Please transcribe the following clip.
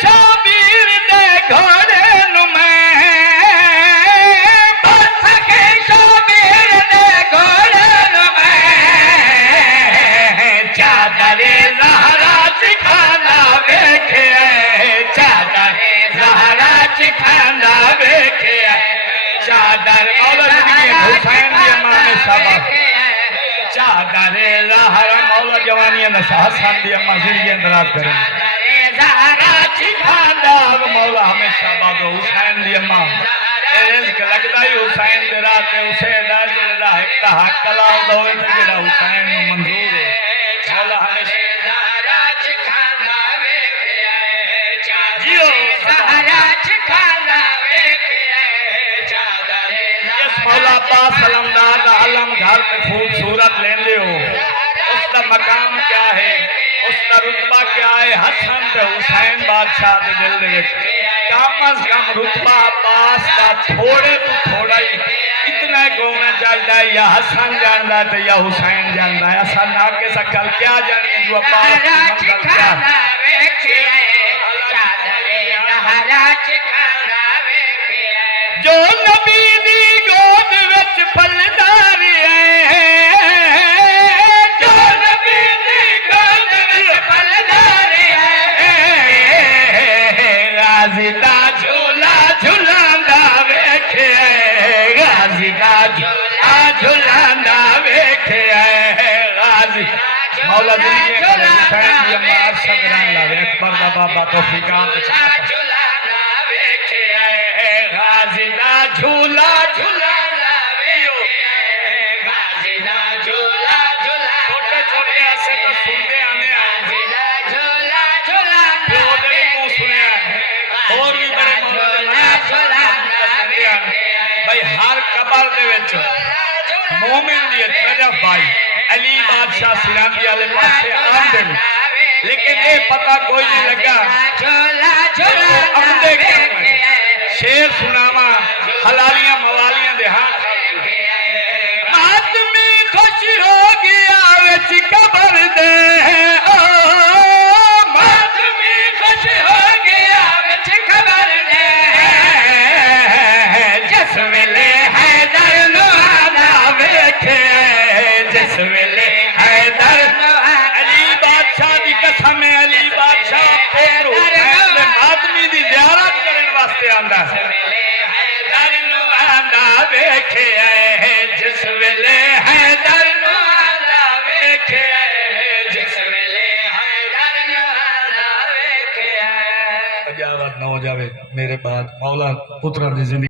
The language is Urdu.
شبیر دے گھوڑے نو میں برسکے شبیر دے گھوڑے نو میں چادر زہرا چکھانا ویکھے چادر زہرا چکھانا ویکھے چادر مولا حسین دی امام صاحب چادر زہرا مولا جوانیاں نشا حسن دی اماں زندگی اندرات کریں زہرا چکھانا مولا ہمیشہ باد حسین دی اماں رزق لگدا ہی حسین دے راہ تے اسے دا جڑا ایک حق کلام دا ہوے تے جڑا حسین نو منظور ہے مولا ہمیشہ زہرا چکھانا ویکھے جیو زہرا چکھانا ویکھے چادر اس مولا پاس علمدار دا علم گھر تے خوبصورت لیندے ہو اس دا مقام کیا ہے اس کا رتبہ کیا ہے حسن تے حسین بادشاہ دے دل دے وچ کم از کم رتبہ عباس دا تھوڑے تو تھوڑا ہی اتنا گونا چاہتا ہے یا حسن جاندا ہے یا حسین جاندا ہے حسن نہ کے سکل کیا جانیے جو عباس کی منزل کیا جو نبی دی گود وچ پھلدار ہے غازی دا جھولا جھولاندا ویکھے غازی دا جھولا جھولاندا ویکھے غازی مولا دلی حسین دی اماں سنگران لاوے اکبر دا بابا توفیقات جھولانا ویکھے غازی دا جھولا جھولاندا ویکھے غازی دا جھولا جھولاندا چھوٹے چھوٹے ایسے تو سنتے آنے غازی دا جھولا جھولاندا اور بھی بڑے بھائی ہر قبر دے وچ مومن دی رجب بھائی علی بادشاہ سراندی والے پاسے آندے لیکن یہ پتہ کوئی نہیں لگا آندے کیوں ہیں شیر سناواں حلالیاں موالیاں دے ہاتھ ماتمی خوش ہو گیا وچ قبر دے ماتمی خوش ہو گیا وچ قبر دے جس ویلے حیدر نو آنا ویکھے جس ویلے حیدر نو علی بادشاہ دی قسم ہے علی بادشاہ پتر حسین دے ماتمی دی زیارت کرن واسطے آندا ہے حیدر نو آنا ویکھے جس ویلے حیدر نو آنا ویکھے جس ویلے حیدر نو آنا ویکھے اجازت نہ ہو جاوے میرے بعد مولا پترا دی زندگی